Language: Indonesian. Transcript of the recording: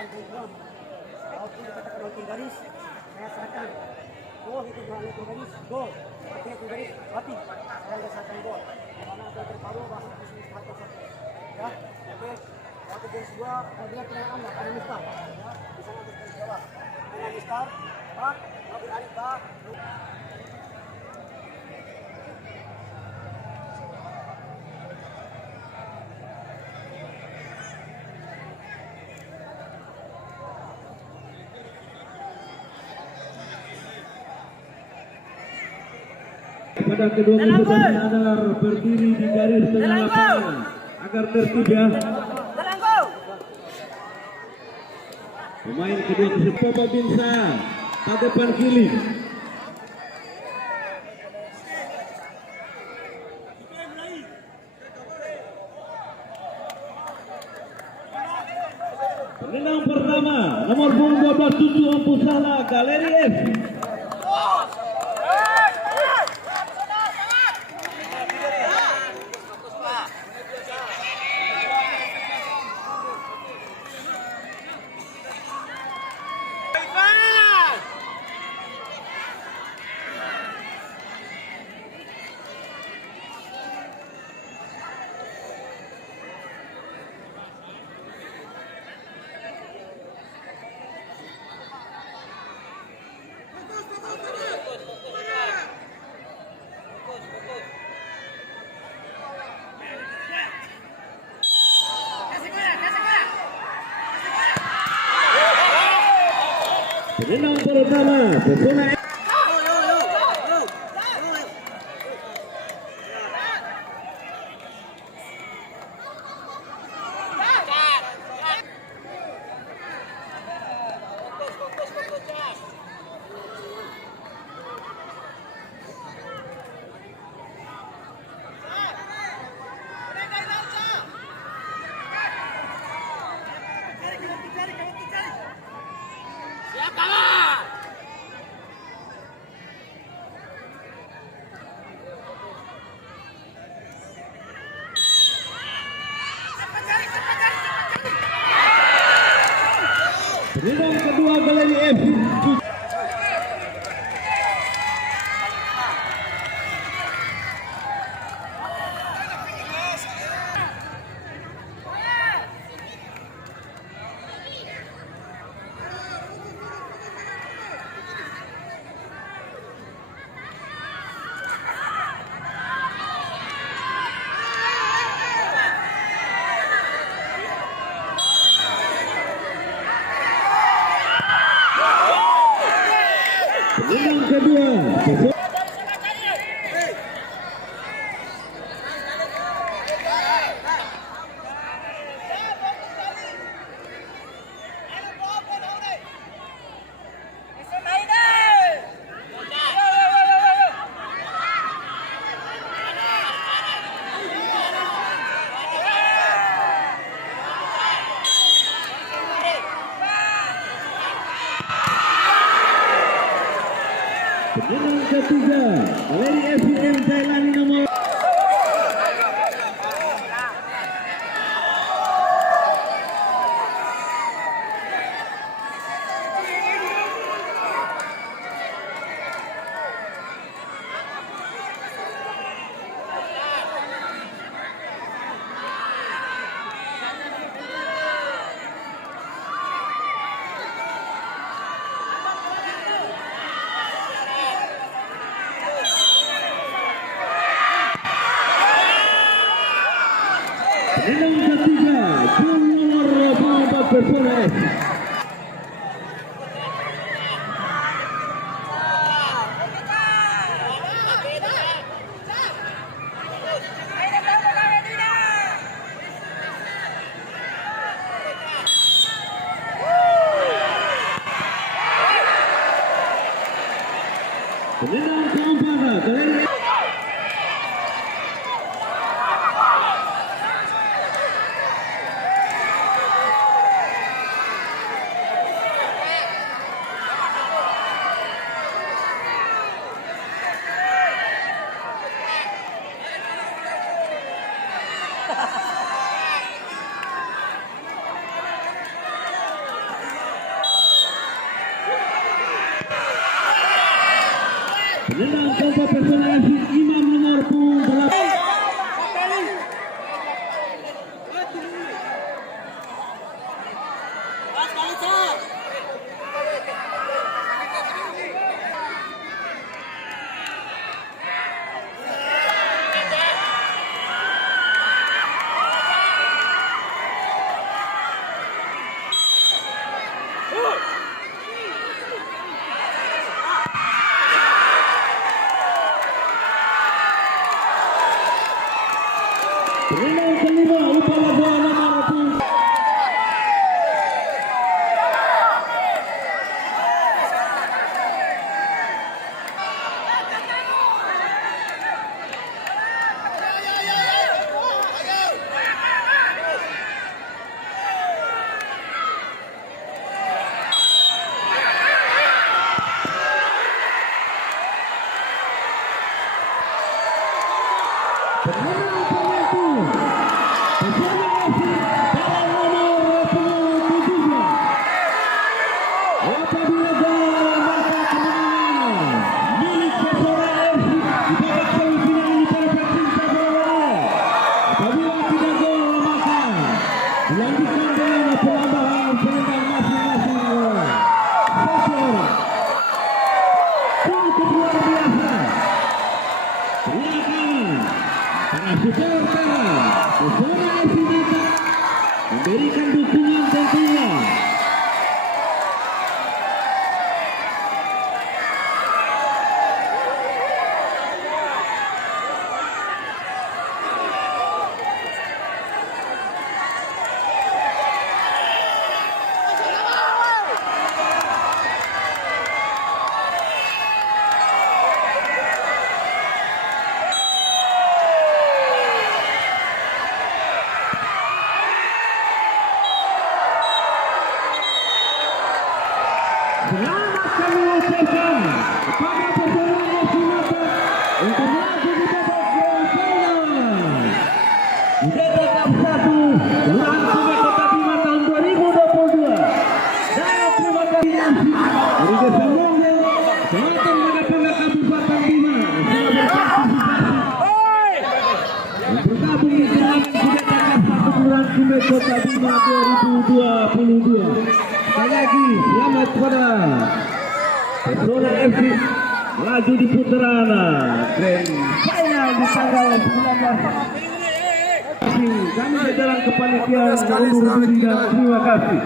sampai drum. Walaupun dikatakan hitung garis, saya serahkan. Gol itu bukan hitung garis, gol. Tapi hitung garis, mati. Saya nggak serahkan gol. Karena ada terbaru bahasa bisnis satu. Ya, oke. Waktu game sebuah, dia tenang anda, ada Miftah. Ya, di sana bertanggung jawab. Ada Miftah, Pak, Nabil Arif, Pak. Pada kedua pemain adalah berdiri di garis tengah lapangan agar tertib ya. Pemain kedua Papa Binsa pada depan kiri. Penendang pertama nomor 12 7 Ampusala Galeri F. Penendang pertama Pesona penendang kedua Galeri F. Penendang kedua penendang ketiga Galeri FCM Thailand nomor penendang ketiga Jun nomor 24 Pesona F. Penendang keempat Galeri Penendang kelompok Persona FC Imam nomor punggung 8. Penendang kelima Upala Goa nomor punggung. Dilanjutkan dengan penambahan penendang masing-masing satu orang. Cukup luar biasa. Silakan para supporter Persona FC Makassar memberikan dukungan tentunya. Selamat kami ucapkan kepada Persona FC Makassar untuk melaju di babak grand final di Liga Cup 1 Kelurahan Sungai Kota Bima tahun 2022. Dan terima kasih dari Desa Monggel, Selatan Magapanga Kabupaten Bima telah berpartisipasi dan bergabung di turnamen Liga Cup 1 Kelurahan Sungai Kota Bima 2022. Sekali lagi selamat kepada Persona FC melaju di putaran grand final di tanggal 19. Kami jajaran kepanitia undur diri dan terima kasih.